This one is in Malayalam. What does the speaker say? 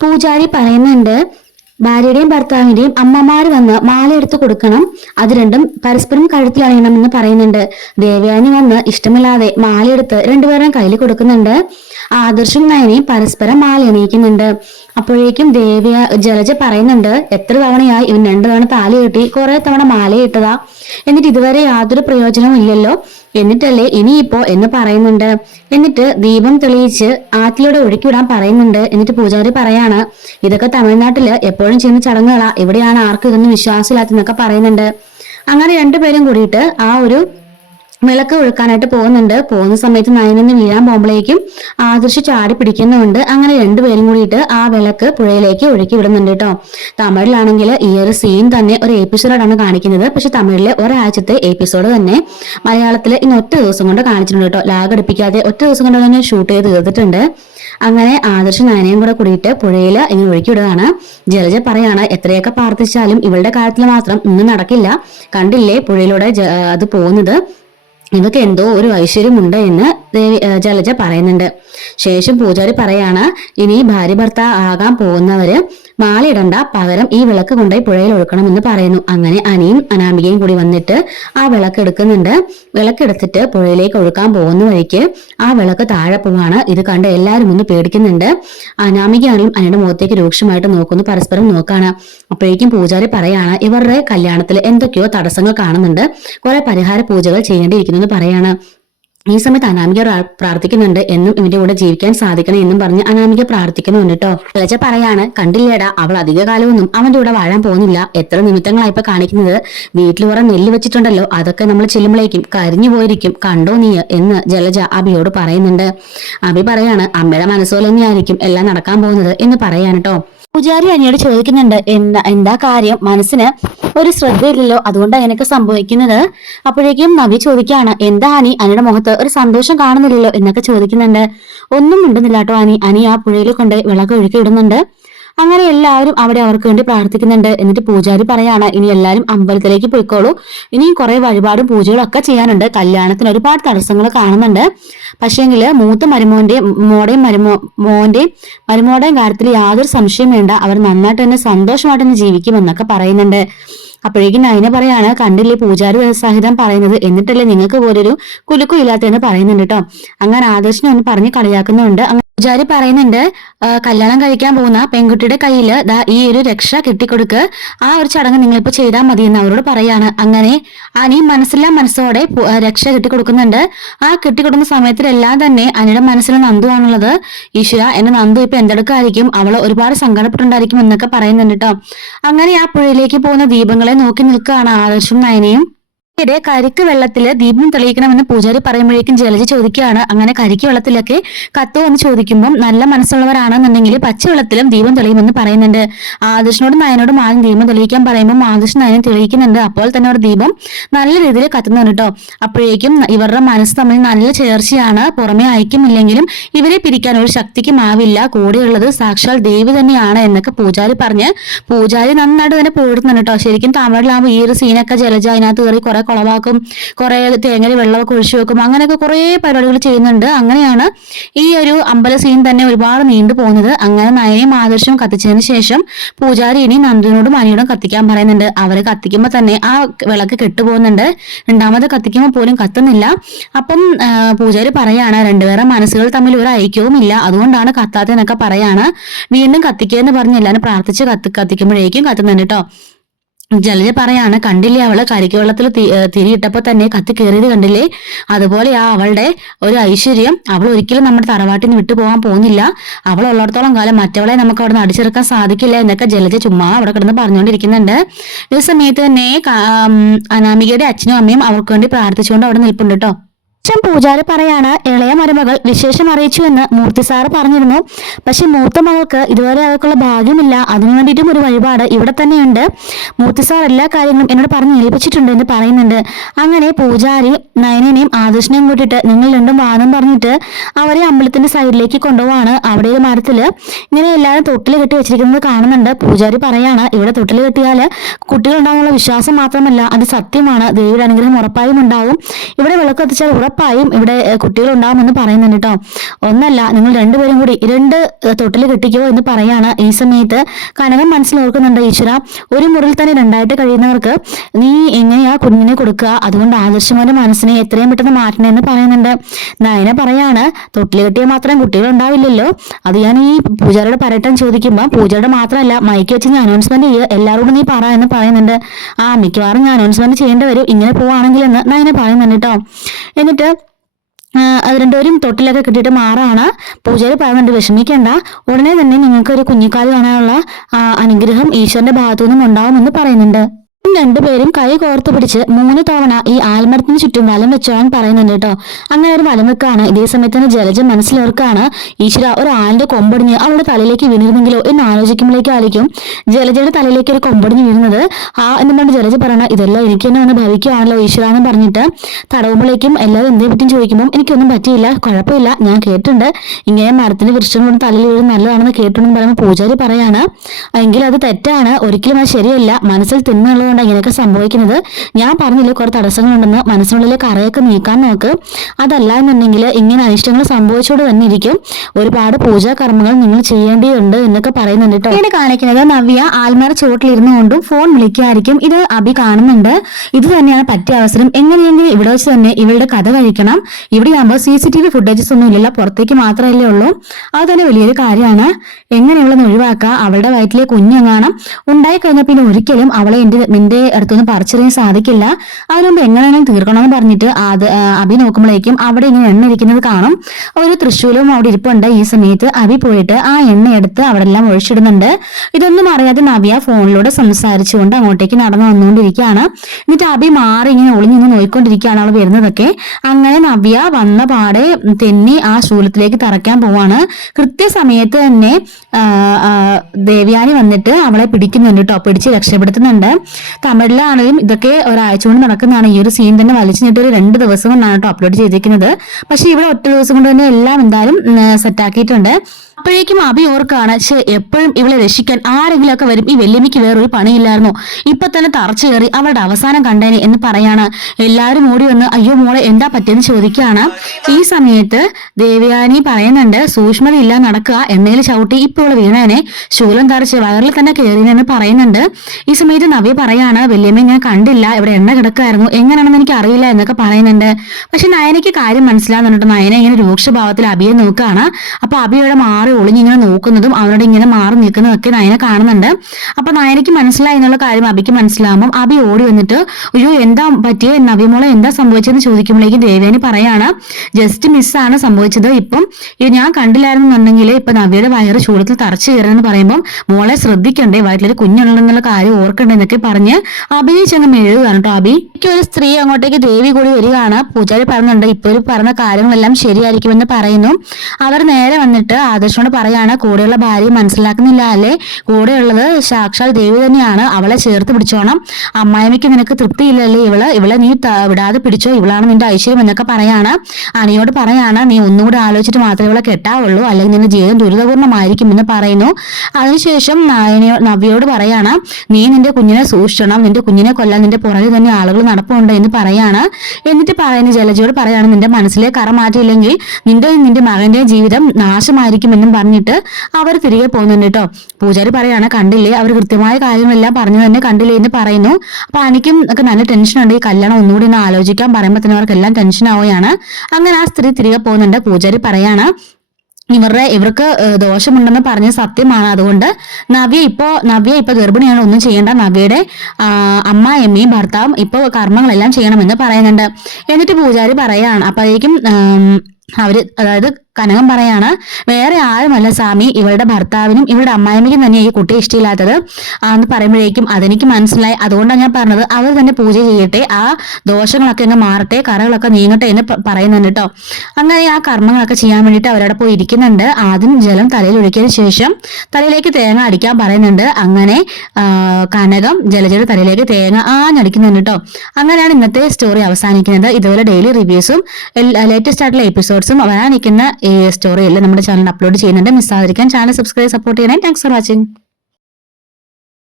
പൂജാരി പറയുന്നുണ്ട്, ഭാര്യയുടെയും ഭർത്താവിന്റെയും അമ്മമാര് വന്ന് മാല എടുത്തു കൊടുക്കണം, അത് രണ്ടും പരസ്പരം കഴുത്തിൽ അണിയണമെന്ന് പറയുന്നുണ്ട്. ദേവയാനി വന്ന് ഇഷ്ടമില്ലാതെ മാലയെടുത്ത് രണ്ടുപേരും കയ്യിൽ കൊടുക്കുന്നുണ്ട്. ആദർശും നയനയും പരസ്പരം മാല അണിയിക്കുന്നുണ്ട്. അപ്പോഴേക്കും ജലജ പറയുന്നുണ്ട്, എത്ര തവണയായി ഇവൻ 2 തവണ താലി കെട്ടി, കുറെ തവണ മാലയിട്ടതാ, എന്നിട്ട് ഇതുവരെ യാതൊരു പ്രയോജനവും ഇല്ലല്ലോ, എന്നിട്ടല്ലേ ഇനിയിപ്പോ എന്ന് പറയുന്നുണ്ട്. എന്നിട്ട് ദീപം തെളിയിച്ച് ആറ്റിലൂടെ ഒഴുക്കിവിടാൻ പറയുന്നുണ്ട്. എന്നിട്ട് പൂജാരി പറയാണ്, ഇതൊക്കെ തമിഴ്നാട്ടില് എപ്പോഴും ചെയ്യുന്ന ചടങ്ങുകളാ, ഇവിടെയാണ് ആർക്കും ഇതൊന്നും വിശ്വാസമില്ലാത്തെന്നൊക്കെ പറയുന്നുണ്ട്. അങ്ങനെ രണ്ടുപേരും കൂടിയിട്ട് ആ ഒരു വിളക്ക് ഒഴുക്കാനായിട്ട് പോകുന്ന സമയത്ത് നയനൊന്ന് വീഴാൻ പോകുമ്പോഴേക്കും ആദർശ് ചാടി പിടിക്കുന്നുണ്ട്. അങ്ങനെ രണ്ടുപേരും കൂടിയിട്ട് ആ വിളക്ക് പുഴയിലേക്ക് ഒഴുക്കി വിടുന്നുണ്ട് കേട്ടോ. തമിഴിലാണെങ്കിൽ ഈ ഒരു സീൻ തന്നെ ഒരു എപ്പിസോഡാണ് കാണിക്കുന്നത്. പക്ഷെ തമിഴിലെ ഒരാഴ്ചത്തെ എപ്പിസോഡ് തന്നെ മലയാളത്തിൽ ഇന്ന് ഒറ്റ ദിവസം കൊണ്ട് കാണിച്ചിട്ടുണ്ട് കേട്ടോ. ലാഗടിപ്പിക്കാതെ ഒറ്റ ദിവസം കൊണ്ട് തന്നെ ഷൂട്ട് ചെയ്ത് തീർത്തിട്ടുണ്ട്. അങ്ങനെ ആദർശ് നയനയും കൂടെ കൂടിയിട്ട് പുഴയിൽ ഇങ്ങനെ ഒഴുക്കി വിടുകയാണ്. ജലജ പറയാണ്, എത്രയൊക്കെ പ്രാർത്ഥിച്ചാലും ഇവളുടെ കാര്യത്തിൽ മാത്രം ഒന്നും നടക്കില്ല, കണ്ടില്ലേ പുഴയിലൂടെ അത് പോകുന്നത്, ഇവക്ക് എന്തോ ഒരു ഐശ്വര്യമുണ്ട് എന്ന് ജലജ പറയുന്നുണ്ട്. ശേഷം പൂജാരി പറയാണ്, ഇനി ഭാര്യ ഭർത്താവ് ആകാൻ പോകുന്നവര് മാലയിടണ്ട, പകരം ഈ വിളക്ക് കൊണ്ടുപോയി പുഴയിൽ ഒഴുക്കണമെന്ന് പറയുന്നു. അങ്ങനെ അനിയും അനാമികയും കൂടി വന്നിട്ട് ആ വിളക്ക് എടുക്കുന്നുണ്ട്. വിളക്കെടുത്തിട്ട് പുഴയിലേക്ക് ഒഴുക്കാൻ പോകുന്ന വഴിക്ക് ആ വിളക്ക് താഴെ പോവാണ്. ഇത് കണ്ട് എല്ലാവരും ഒന്ന് പേടിക്കുന്നുണ്ട്. അനാമികയാണെങ്കിലും അനിയുടെ മുഖത്തേക്ക് രൂക്ഷമായിട്ട് നോക്കുന്നു, പരസ്പരം നോക്കാണ്. അപ്പോഴേക്കും പൂജാരി പറയാണ്, ഇവരുടെ കല്യാണത്തിൽ എന്തൊക്കെയോ തടസ്സങ്ങൾ കാണുന്നുണ്ട്, കുറെ പരിഹാര പൂജകൾ ചെയ്യേണ്ടിയിരിക്കുന്നു എന്ന് പറയാണ്. ഈ സമയത്ത് അനാമിക പ്രാർത്ഥിക്കുന്നുണ്ട്, എന്നും ഇവന്റെ കൂടെ ജീവിക്കാൻ സാധിക്കണം എന്നും പറഞ്ഞ് അനാമിക പ്രാർത്ഥിക്കുന്നുണ്ട് കേട്ടോ. ജലജ പറയാണ്, കണ്ടില്ലേടാ, അവൾ അധിക കാലമൊന്നും അവന്റെ കൂടെ വാഴാൻ പോകുന്നില്ല, എത്ര നിമിത്തങ്ങളായിപ്പോ കാണിക്കുന്നത്, വീട്ടിൽ കുറെ നെല്ല് വെച്ചിട്ടുണ്ടല്ലോ, അതൊക്കെ നമ്മൾ ചെല്ലുമ്പോഴേക്കും കരിഞ്ഞു പോയിരിക്കും, കണ്ടോ നീ എന്ന് ജലജ അഭിയോട് പറയുന്നുണ്ട്. അഭി പറയാണ്, അമ്മയുടെ മനസ്സുപോലെ തന്നെയായിരിക്കും എല്ലാം നടക്കാൻ പോകുന്നത് എന്ന് പറയാൻ കേട്ടോ. പൂജാരി അനിയോട് ചോദിക്കുന്നുണ്ട്, എന്താ കാര്യം, മനസ്സിന് ഒരു ശ്രദ്ധയില്ലല്ലോ, അതുകൊണ്ടാണ് എനിക്ക് സംഭവിക്കുന്നത്. അപ്പോഴേക്കും നവി ചോദിക്കുകയാണ്, എന്താ അനിയുടെ മുഖത്ത് ഒരു സന്തോഷം കാണുന്നില്ലല്ലോ എന്നൊക്കെ ചോദിക്കുന്നുണ്ട്. ഒന്നും മിണ്ടുന്നില്ല കേട്ടോ. അനി ആ പുഴയിൽ കൊണ്ട് വിളക്ക് ഒഴുക്കി ഇടുന്നുണ്ട്. അങ്ങനെ എല്ലാവരും അവിടെ അവർക്ക് വേണ്ടി പ്രാർത്ഥിക്കുന്നുണ്ട്. എന്നിട്ട് പൂജാരി പറയാണ്, ഇനി എല്ലാവരും അമ്പലത്തിലേക്ക് പോയിക്കോളൂ, ഇനിയും കുറെ വഴിപാടും പൂജകളും ഒക്കെ ചെയ്യാനുണ്ട്, കല്യാണത്തിന് ഒരുപാട് തടസ്സങ്ങൾ കാണുന്നുണ്ട്, പക്ഷേങ്കില് മൂത്ത മരുമോന്റെയും മരുമോടെയും കാര്യത്തിൽ യാതൊരു സംശയം വേണ്ട, അവർ നന്നായിട്ട് തന്നെ സന്തോഷമായിട്ട് തന്നെ ജീവിക്കുമെന്നൊക്കെ പറയുന്നുണ്ട്. അപ്പോഴേക്കും നയന പറയാണ്, കണ്ടില്ലേ പൂജാരി സഹിതം പറയുന്നത്, എന്നിട്ടല്ലേ നിങ്ങൾക്ക് പോലൊരു കുലുക്കും ഇല്ലാത്തതെന്ന് പറയുന്നുണ്ട് കേട്ടോ. അങ്ങനെ ആദർശിനെ ഒന്ന് പറഞ്ഞ് കളിയാക്കുന്നുണ്ട്. പൂജാരി പറയുന്നുണ്ട്, കല്യാണം കഴിക്കാൻ പോകുന്ന പെൺകുട്ടിയുടെ കയ്യിൽ ദാ ഈ ഒരു രക്ഷ കെട്ടിക്കൊടുക്ക്, ആ ഒരു ചടങ്ങ് നിങ്ങളിപ്പോ ചെയ്താൽ മതി എന്ന് അവരോട് പറയാണ്. അങ്ങനെ അനി മനസ്സോടെ രക്ഷ കെട്ടിക്കൊടുക്കുന്നുണ്ട്. ആ കെട്ടിക്കൊടുക്കുന്ന സമയത്തിലെല്ലാം തന്നെ അനിയുടെ മനസ്സിൽ നന്ദു ആണുള്ളത്. ഈശ്വര, എന്റെ നന്ദു ഇപ്പൊ എന്തെടുക്കായിരിക്കും, അവള് ഒരുപാട് സങ്കടപ്പെട്ടുണ്ടായിരിക്കും എന്നൊക്കെ പറയുന്നുണ്ട് കേട്ടോ. അങ്ങനെ ആ പുഴയിലേക്ക് പോകുന്ന ദീപങ്ങളെ നോക്കി നിൽക്കുകയാണ് ആദർശും നയനയും. കരിക്ക് വെള്ളത്തില് ദീപം തെളിയിക്കണമെന്ന് പൂജാരി പറയുമ്പോഴേക്കും ജലജ ചോദിക്കുകയാണ്, അങ്ങനെ കരിക്ക് വെള്ളത്തിലൊക്കെ കത്തോ എന്ന് ചോദിക്കുമ്പോൾ നല്ല മനസ്സുള്ളവരാണെന്നുണ്ടെങ്കിൽ പച്ചവെള്ളത്തിലും ദീപം തെളിയുമെന്ന് പറയുന്നുണ്ട്. ആദർശനോടും നയനോടും ആദ്യം ദീപം തെളിയിക്കാൻ പറയുമ്പോൾ ആദർശ് നയനം തെളിയിക്കുന്നുണ്ട്. അപ്പോൾ തന്നെ ഒരു ദീപം നല്ല രീതിയിൽ കത്തുന്നുണ്ട് കേട്ടോ. അപ്പോഴേക്കും ഇവരുടെ മനസ്സ് തമ്മിൽ നല്ല ചേർച്ചയാണ്, പുറമെ ഐക്യമില്ലെങ്കിലും ഇവരെ പിരിക്കാൻ ഒരു ശക്തിക്കും ആവില്ല, കൂടെയുള്ളത് സാക്ഷാൽ ദേവി തന്നെയാണ് എന്നൊക്കെ പൂജാരി നന്നായിട്ട് തന്നെ പോടുന്നുണ്ട് കേട്ടോ. ശരിക്കും തമിഴിലാകുമ്പോൾ ഈ ഒരു സീനൊക്കെ ജലജ അതിനകത്ത് കയറി കുറെ കുളവാക്കും, കുറെ തേങ്ങയിൽ വെള്ളമൊക്കെ ഒഴിച്ചു വെക്കും, അങ്ങനെയൊക്കെ കുറെ പരിപാടികൾ ചെയ്യുന്നുണ്ട്. അങ്ങനെയാണ് ഈ ഒരു അമ്പല സീൻ തന്നെ ഒരുപാട് നീണ്ടു പോകുന്നത്. അങ്ങനെ നയനയും ആദർശവും കത്തിച്ചതിന് ശേഷം പൂജാരി ഇനി നന്ദുവിനോടും അനിയോടും കത്തിക്കാൻ പറയുന്നുണ്ട്. അവര് കത്തിക്കുമ്പോൾ തന്നെ ആ വിളക്ക് കെട്ടുപോകുന്നുണ്ട്, രണ്ടാമത് കത്തിക്കുമ്പോൾ പോലും കത്തുന്നില്ല. അപ്പം പൂജാരി പറയാണ്, രണ്ടുപേരുടെ മനസ്സുകൾ തമ്മിൽ ഒരു ഐക്യവും ഇല്ല, അതുകൊണ്ടാണ് കത്താത്തതെന്നൊക്കെ പറയാണ്. വീണ്ടും കത്തിക്കുക എന്ന് പറഞ്ഞ് എല്ലാവരും പ്രാർത്ഥിച്ച് കത്തിക്കുമ്പോഴേക്കും കത്തുന്നുണ്ട് കേട്ടോ. ജലജ പറയാണ്, കണ്ടില്ലേ അവള് കരിക്ക് വെള്ളത്തിൽ തിരിയിട്ടപ്പോ തന്നെ കത്തി കയറിയത് കണ്ടില്ലേ, അതുപോലെ അവളുടെ ഒരു ഐശ്വര്യം, അവൾ ഒരിക്കലും നമ്മുടെ തറവാട്ടിൽ നിന്ന് വിട്ടുപോകാൻ പോകുന്നില്ല, അവൾ ഉള്ളിടത്തോളം കാലം മറ്റവളെ നമുക്ക് അവിടെ നിന്ന് അടിച്ചെടുക്കാൻ സാധിക്കില്ല എന്നൊക്കെ ജലജ ചുമ്മാ അവിടെ കിടന്ന് പറഞ്ഞുകൊണ്ടിരിക്കുന്നുണ്ട്. ഈ സമയത്ത് തന്നെ അനാമികയുടെ അച്ഛനും അമ്മയും അവർക്ക് വേണ്ടി പ്രാർത്ഥിച്ചുകൊണ്ട് അവിടെ നിൽപ്പുണ്ട് കേട്ടോ. പൂജാരി പറയാണ്, ഇളയ മരുമകൾ വിശേഷം അറിയിച്ചു എന്ന് മൂർത്തി സാറ് പറഞ്ഞിരുന്നു, പക്ഷെ മൂത്ത മകൾക്ക് ഇതുവരെ അവർക്കുള്ള ഭാഗ്യമില്ല, അതിനു വേണ്ടിയിട്ടും ഒരു വഴിപാട് ഇവിടെ തന്നെയുണ്ട്, മൂർത്തി സാർ എല്ലാ കാര്യങ്ങളും എന്നോട് പറഞ്ഞ് ഏൽപ്പിച്ചിട്ടുണ്ട് എന്ന് പറയുന്നുണ്ട്. അങ്ങനെ പൂജാരി നയനനെയും ആദർശനെയും കൂട്ടിയിട്ട് നിങ്ങൾ രണ്ടും വാദം പറഞ്ഞിട്ട് അവരെ അമ്പലത്തിന്റെ സൈഡിലേക്ക് കൊണ്ടുപോവാണ്. അവിടെ ഒരു മരത്തില് ഇങ്ങനെ എല്ലാവരും തൊട്ടിൽ കെട്ടി വെച്ചിരിക്കുന്നത് കാണുന്നുണ്ട്. പൂജാരി പറയാണ്, ഇവിടെ തൊട്ടിൽ കെട്ടിയാല് കുട്ടികളുണ്ടാകാനുള്ള വിശ്വാസം മാത്രമല്ല അത് സത്യമാണ്, ദേവിയുടെ അനുഗ്രഹം ഉറപ്പായും ഉണ്ടാകും, ഇവിടെ വിളക്ക് കത്തിച്ചാൽ ഇവിടെ ഉറപ്പായും ഇവിടെ കുട്ടികൾ ഉണ്ടാവുമെന്ന് പറയുന്നുണ്ട് കേട്ടോ. ഒന്നല്ല, നിങ്ങൾ രണ്ടുപേരും കൂടി 2 തൊട്ടിൽ കെട്ടിക്കോ എന്ന് പറയാണ്. ഈ സമയത്ത് കനകം മനസ്സിലോർക്കുന്നുണ്ട്, ഈശ്വര, ഒരു മുറിയിൽ തന്നെ 2ആയിട്ട് കഴിയുന്നവർക്ക് നീ എങ്ങനെയാ കുഞ്ഞിനെ കൊടുക്കുക, അതുകൊണ്ട് ആദർശമായ മനസ്സിനെ എത്രയും പെട്ടെന്ന് മാറ്റണം എന്ന് പറയുന്നുണ്ട്. നയന പറയാണ്, തൊട്ടിൽ കെട്ടിയാൽ മാത്രം കുട്ടികൾ ഉണ്ടാവില്ലല്ലോ, അത് ഞാൻ ഈ പൂജാരിയുടെ പറയട്ടെ ചോദിക്കുമ്പോൾ പൂജയുടെ മാത്രമല്ല മൈക്ക് വെച്ച് ഞാൻ അനൗൺസ്മെന്റ് ചെയ്യുക, എല്ലാവരോടും നീ പറ എന്ന് പറയുന്നുണ്ട്. മിക്കവാറും ഞാൻ അനൗൺസ്മെന്റ് ചെയ്യേണ്ടി വരും ഇങ്ങനെ പോവാണെങ്കിൽ എന്ന് നയന പറയുന്നുണ്ട് കേട്ടോ. എന്നിട്ട് അത് രണ്ടുപേരും തൊട്ടിലൊക്കെ കിട്ടിയിട്ട് മാറാണ്. പൂജാരി പറയുന്നുണ്ട്, വിഷമിക്കേണ്ട, ഉടനെ തന്നെ നിങ്ങൾക്ക് ഒരു കുഞ്ഞിക്കാല് കാണാനുള്ള അനുഗ്രഹം ഈശ്വരന്റെ ഭാഗത്തു നിന്നും ഉണ്ടാവുമെന്ന് പറയുന്നുണ്ട്. രണ്ടുപേരും കൈ കോർത്ത് പിടിച്ച് 3 തവണ ഈ ആൽമരത്തിന് ചുറ്റും വലം വെച്ചാൻ പറയുന്നുണ്ട് കേട്ടോ. അങ്ങനെ ഒരു വലം വെക്കാണ്. ഇതേ സമയത്ത് തന്നെ ജലജ മനസ്സിലോർക്കാണ്, ഈശ്വര, ഒരു ആലിന്റെ കൊമ്പടിഞ്ഞ് അവളുടെ തലയിലേക്ക് വീണിരുന്നെങ്കിലോ എന്ന് ആലോചിക്കുമ്പോഴേക്കായിരിക്കും ജലജയുടെ തലയിലേക്ക് ഒരു കൊമ്പടിഞ്ഞ് വീഴുന്നത്. എന്ന് പറഞ്ഞ് ജലജ പറയണ, ഇതെല്ലാം എനിക്ക് തന്നെ വന്ന് ഭവിക്കുകയാണല്ലോ ഈശ്വര എന്ന് പറഞ്ഞിട്ട് തടവുമ്പോഴേക്കും എല്ലാവരും എന്തേ പറ്റും ചോദിക്കുമ്പോൾ എനിക്കൊന്നും പറ്റിയില്ല, കുഴപ്പമില്ല, ഞാൻ കേട്ടിട്ടുണ്ട്, ഇങ്ങനെ മരത്തിന്റെ വൃക്ഷങ്ങളോട് തലയിൽ വീഴും നല്ലതാണെന്ന് കേട്ടിട്ടുണ്ടെന്ന് പറയുമ്പോൾ പൂജാരി പറയാണ്, എങ്കിൽ അത് തെറ്റാണ്, ഒരിക്കലും അത് ശരിയല്ല, മനസ്സിൽ തിന്നുള്ളത് ഇങ്ങനെയൊക്കെ സംഭവിക്കുന്നത്. ഞാൻ പറഞ്ഞില്ലേ കുറെ തടസ്സങ്ങളുണ്ടെന്ന്, മനസ്സിനുള്ളിലെ കറയൊക്കെ നീക്കാൻ നോക്ക്, അതല്ല എന്നുണ്ടെങ്കിൽ ഇങ്ങനെ അനിഷ്ടങ്ങൾ സംഭവിച്ചോട് തന്നെ ഇരിക്കും, ഒരുപാട് പൂജാ കർമ്മങ്ങൾ നിങ്ങൾ ചെയ്യേണ്ടിയുണ്ട് എന്നൊക്കെ പറയുന്നുണ്ട് കേട്ടോ. ഇങ്ങനെ കാണിക്കുന്നത് നവ്യ ആൽമര ചുവട്ടിലിരുന്നു കൊണ്ടും ഫോൺ വിളിക്കായിരിക്കും. ഇത് അഭി കാണുന്നുണ്ട്. ഇത് തന്നെയാണ് പറ്റിയ അവസരം, എങ്ങനെയെങ്കിലും ഇവിടെ വെച്ച് തന്നെ ഇവളുടെ കഥ കഴിക്കണം. ഇവിടെ ആകുമ്പോൾ CCTV ഫുട്ടേജസ് ഒന്നും ഇല്ലല്ലോ, പുറത്തേക്ക് മാത്രമല്ലേ ഉള്ളൂ, അത് തന്നെ വലിയൊരു കാര്യമാണ്. എങ്ങനെയുള്ളതെന്ന് ഒഴിവാക്കുക, അവളുടെ വയറ്റിലെ കുഞ്ഞെങ്ങാണം ഉണ്ടായി കഴിഞ്ഞാൽ പിന്നെ ഒരിക്കലും അവളെ നിന്റെ അടുത്തൊന്നും പറിച്ചറിയാൻ സാധിക്കില്ല, അതിനുമുമ്പ് എങ്ങനെയാണെങ്കിലും തീർക്കണമെന്ന് പറഞ്ഞിട്ട് അഭി നോക്കുമ്പോഴേക്കും അവിടെ ഇങ്ങനെ എണ്ണ ഇരിക്കുന്നത് കാണും. ഒരു തൃശ്ശൂലവും അവിടെ ഇരിപ്പുണ്ട്. ഈ സമയത്ത് അഭി പോയിട്ട് ആ എണ്ണ എടുത്ത് അവിടെ എല്ലാം ഒഴിച്ചിടുന്നുണ്ട്. ഇതൊന്നും അറിയാതെ നവ്യ ഫോണിലൂടെ സംസാരിച്ചുകൊണ്ട് അങ്ങോട്ടേക്ക് നടന്നു വന്നുകൊണ്ടിരിക്കുകയാണ്. എന്നിട്ട് അഭി മാറി ഇങ്ങനെ ഒളിഞ്ഞിന്ന് നോയിക്കൊണ്ടിരിക്കുകയാണ് അവൾ വരുന്നതൊക്കെ. അങ്ങനെ നവ്യ വന്ന പാടെ തെന്നി ആ ശൂലത്തിലേക്ക് തറയ്ക്കാൻ പോവാണ്. കൃത്യസമയത്ത് തന്നെ ദേവയാനി വന്നിട്ട് അവളെ പിടിക്കുന്നുണ്ട് കേട്ടോ, പിടിച്ച് രക്ഷപ്പെടുത്തുന്നുണ്ട്. തമിഴിലാണെങ്കിലും ഇതൊക്കെ ഒരാഴ്ച കൊണ്ട് നടക്കുന്നതാണ്. ഈ ഒരു സീൻ തന്നെ വലിച്ചിട്ട് ഒരു 2 ദിവസം കൊണ്ടാണ് കേട്ടോ അപ്ലോഡ് ചെയ്തിരിക്കുന്നത്. പക്ഷെ ഇവിടെ ഒറ്റ ദിവസം കൊണ്ട് തന്നെ എല്ലാം എന്തായാലും സെറ്റാക്കിയിട്ടുണ്ട്. അപ്പോഴേക്കും അഭി ഓർക്കാണ്, എപ്പോഴും ഇവളെ രക്ഷിക്കാൻ ആരെങ്കിലും ഒക്കെ വരും, ഈ വെല്ലുമിക്ക് വേറൊരു പണിയില്ലായിരുന്നു, ഇപ്പൊ തന്നെ തറച്ചു കയറി അവളുടെ അവസാനം കണ്ടേനെ എന്ന് പറയാണ്. എല്ലാവരും ഓടി വന്ന് അയ്യോ മോളെ എന്താ പറ്റിയെന്ന് ചോദിക്കുകയാണ്. ഈ സമയത്ത് ദേവയാനി പറയുന്നുണ്ട്, സൂക്ഷ്മത ഇല്ല നടക്കുക, എണ്ണയിൽ ചവിട്ടി ഇപ്പോൾ വീണേനെ, ശൂലം തറച്ച് വയറിൽ തന്നെ കയറിയെന്ന് പറയുന്നുണ്ട്. ഈ സമയത്ത് നവ്യ പറയാണ്, വല്യമ്മ ഞാൻ കണ്ടില്ല, ഇവിടെ എണ്ണ കിടക്കായിരുന്നു, എങ്ങനെയാണെന്ന് എനിക്ക് അറിയില്ല എന്നൊക്കെ പറയുന്നുണ്ട്. പക്ഷെ നയനയ്ക്ക് കാര്യം മനസ്സിലാകുന്നുണ്ട്. നയന ഇങ്ങനെ രൂക്ഷഭാവത്തിൽ അഭിയെ നോക്കുകയാണ്. അപ്പൊ അഭിയുടെ മാറി ഒളിഞ്ഞിങ്ങനെ നോക്കുന്നതും അവനോട് ഇങ്ങനെ മാറി നിൽക്കുന്നതും ഒക്കെ നയന കാണുന്നുണ്ട്. അപ്പൊ നയനയ്ക്ക് മനസ്സിലായി എന്നുള്ള കാര്യം അഭിക്ക് മനസ്സിലാകുമ്പോൾ അഭി ഓടി വന്നിട്ട് അയ്യോ എന്താ പറ്റിയ നവ്യമോളെ എന്താ സംഭവിച്ചതെന്ന് ചോദിക്കുമ്പോഴേക്കും ദേവയാനി പറയാണ്, ജസ്റ്റ് മിസ്സാണ് സംഭവിച്ചത്, ഇപ്പം ഇത് ഞാൻ കണ്ടില്ലായിരുന്നുണ്ടെങ്കിൽ ഇപ്പൊ നവ്യയുടെ വയറ് ചൂടത്തിൽ തറച്ചു കയറുമെന്ന് പറയുമ്പോൾ മോളെ ശ്രദ്ധിക്കണ്ടേ, വയറ്റിലൊരു കുഞ്ഞുണ്ടെന്നുള്ള കാര്യം ഓർക്കണ്ടേ എന്നൊക്കെ പറഞ്ഞ് അഭിനയിച്ചങ്ങ് എഴുതുകയാണ് കേട്ടോ. അഭി ഒരു സ്ത്രീ അങ്ങോട്ടേക്ക് ദേവി കൂടി വരികയാണ്. പൂജാരി പറയുന്നുണ്ട് ഇപ്പൊ ഒരു പറഞ്ഞ കാര്യങ്ങളെല്ലാം ശരിയായിരിക്കുമെന്ന് പറയുന്നു. അവർ നേരെ വന്നിട്ട് ആദർശനോട് പറയാണ്, കൂടെയുള്ള ഭാര്യ മനസ്സിലാക്കുന്നില്ല അല്ലേ, കൂടെയുള്ളത് സാക്ഷാൽ ദേവി തന്നെയാണ്, അവളെ ചേർത്ത് പിടിച്ചോണം, അമ്മായിമ്മയ്ക്ക് നിനക്ക് തൃപ്തിയില്ലല്ലേ, ഇവളെ നീ വിടാതെ പിടിച്ചോ, ഇവളാണ് നിന്റെ ഐശ്വര്യം എന്നൊക്കെ പറയാണ്. അനിയോട് പറയാണ്, നീ ഒന്നുകൂടി ആലോചിച്ചിട്ട് മാത്രമേ ഇവളെ കെട്ടാവുള്ളൂ, അല്ലെങ്കിൽ നിന്റെ ജീവിതം ദുരിതപൂർണ്ണമായിരിക്കും എന്ന് പറയുന്നു. അതിനുശേഷം നവ്യയോട് പറയാണ്, നീ നിന്റെ കുഞ്ഞിനെ സൂക്ഷിക്കണം, നിന്റെ കുഞ്ഞിനെ കൊല്ലാൻ നിന്റെ പുറകിൽ തന്നെ ആളുകൾ നടപ്പുണ്ട് എന്ന് പറയാണ്. എന്നിട്ട് പറയുന്ന ജലജയോട് പറയാണ്, നിന്റെ മനസ്സിലെ കറ മാറ്റിയില്ലെങ്കിൽ നിന്റെ മകന്റെ ജീവിതം നാശമായിരിക്കുമെന്നും പറഞ്ഞിട്ട് അവർ തിരികെ പോകുന്നുണ്ട് കേട്ടോ. പൂജാരി പറയാണ്, കണ്ടില്ലേ അവർ കൃത്യമായ കാര്യങ്ങളെല്ലാം പറഞ്ഞു തന്നെ കണ്ടില്ലേ എന്ന് പറയുന്നു. അപ്പൊ എനിക്കും ഒക്കെ നല്ല ടെൻഷനുണ്ട്, ഈ കല്യാണം ഒന്നുകൂടി ഒന്ന് ആലോചിക്കാൻ പറയുമ്പോൾ തന്നെ അവർക്കെല്ലാം ടെൻഷൻ ആവുകയാണ്. അങ്ങനെ ആ സ്ത്രീ തിരികെ പോകുന്നുണ്ട്. പൂജാരി പറയാണ്, ഇവർക്ക് ദോഷമുണ്ടെന്ന് പറഞ്ഞത് സത്യമാണ്, അതുകൊണ്ട് നവ്യ ഇപ്പൊ ഗർഭിണിയാണ്, ഒന്നും ചെയ്യേണ്ട, നവ്യയുടെ അമ്മായിയമ്മയും ഭർത്താവും ഇപ്പൊ കർമ്മങ്ങളെല്ലാം ചെയ്യണമെന്ന് പറയുന്നുണ്ട്. എന്നിട്ട് പൂജാരി പറയാണ്, അപ്പോഴേക്കും അതായത് കനകം പറയാണ്, വേറെ ആരുമല്ല സ്വാമി, ഇവളുടെ ഭർത്താവിനും ഇവളുടെ അമ്മായിമ്മയ്ക്കും തന്നെ ഈ കുട്ടിയെ ഇഷ്ടമില്ലാത്തത് എന്ന് പറയുമ്പോഴേക്കും അതെനിക്ക് മനസ്സിലായി, അതുകൊണ്ടാണ് ഞാൻ പറഞ്ഞത് അവർ തന്നെ പൂജ ചെയ്യട്ടെ, ആ ദോഷങ്ങളൊക്കെ അങ്ങ് മാറട്ടെ, കറകളൊക്കെ നീങ്ങട്ടെ എന്ന് പറയുന്നുണ്ട് കേട്ടോ. അങ്ങനെ ആ കർമ്മങ്ങളൊക്കെ ചെയ്യാൻ വേണ്ടിയിട്ട് അവരവിടെ പോയി ഇരിക്കുന്നുണ്ട്. ആദ്യം ജലം തലയിൽ ഒഴിക്കിയതിനു ശേഷം തലയിലേക്ക് തേങ്ങ അടിക്കാൻ പറയുന്നുണ്ട്. അങ്ങനെ കനകം ജലജയുടെ തലയിലേക്ക് തേങ്ങ ആഞ്ഞടിക്കുന്നുണ്ട് കേട്ടോ. അങ്ങനെയാണ് ഇന്നത്തെ സ്റ്റോറി അവസാനിക്കുന്നത്. ഇതുപോലെ ഡെയിലി റിവ്യൂസും ലേറ്റസ്റ്റ് ആയിട്ടുള്ള എപ്പിസോഡ്സും വരാനിരിക്കുന്ന ഈ സ്റ്റോറിയിൽ നമ്മുടെ ചാനൽ അപ്ലോഡ് ചെയ്യുന്നുണ്ട്. മിസ്സാതിരിക്കാൻ ചാനൽ സബ്സ്ക്രൈബ് സപ്പോർട്ട് ചെയ്യണേ. Thanks for watching.